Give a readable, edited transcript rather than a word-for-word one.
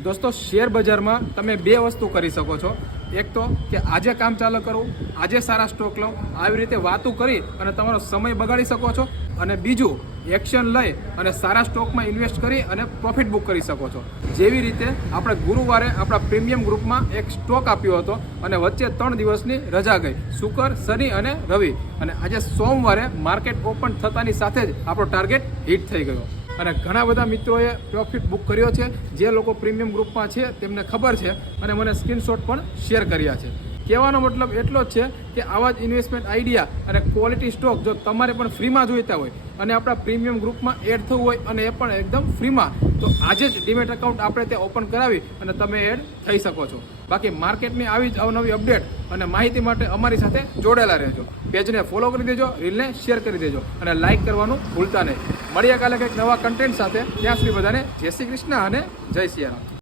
दोस्तों शेर बजार में तमे बे वस्तु करी सको छो। एक तो कि आजे काम चालू करो, आजे सारा स्टॉक लो, આવી રીતે વાતો કરી અને તમારો સમય બગાડી શકો છો। અને બીજું એક્શન લઈ અને સારા સ્ટોકમાં ઇન્વેસ્ટ કરી અને પ્રોફિટ બુક કરી શકો છો। જેવી રીતે આપણે ગુરુવારે આપણા પ્રીમિયમ ગ્રુપમાં એક સ્ટોક આપ્યો હતો અને વચ્ચે 3 દિવસની રજા ગઈ, શુક્ર, શનિ અને રવિ, અને આજે સોમવારે માર્કેટ ઓપન થતાની સાથે જ આપણો ટાર્ગેટ હિટ થઈ ગયો અને ઘણા બધા મિત્રોએ પ્રોફિટ બુક કર્યો છે। જે લોકો પ્રીમિયમ ગ્રુપમાં છે તેમને ખબર છે અને મને સ્ક્રીનશોટ પણ શેર કર્યા છે। કહેવાનો મતલબ એટલો જ છે કે આવા જ ઇન્વેસ્ટમેન્ટ આઈડિયા અને ક્વોલિટી સ્ટોક જો તમારે પણ ફ્રીમાં જોઈતા હોય અને આપણા પ્રીમિયમ ગ્રુપમાં એડ થવું હોય અને એ પણ એકદમ ફ્રીમાં, તો આજે જ ડીમેટ એકાઉન્ટ આપણે તે ઓપન કરાવી અને તમે એડ થઈ શકો છો। બાકી માર્કેટની આવી જ અવનવી અપડેટ અને માહિતી માટે અમારી સાથે જોડેલા રહેજો। પેજને ફોલો કરી દેજો, રીલને શેર કરી દેજો અને લાઇક કરવાનું ભૂલતા નહીં। મળીએ કાલે કંઈક નવા કન્ટેન્ટ સાથે। ત્યાં સુધી બધાને જય શ્રી કૃષ્ણ અને જય સિયારામ।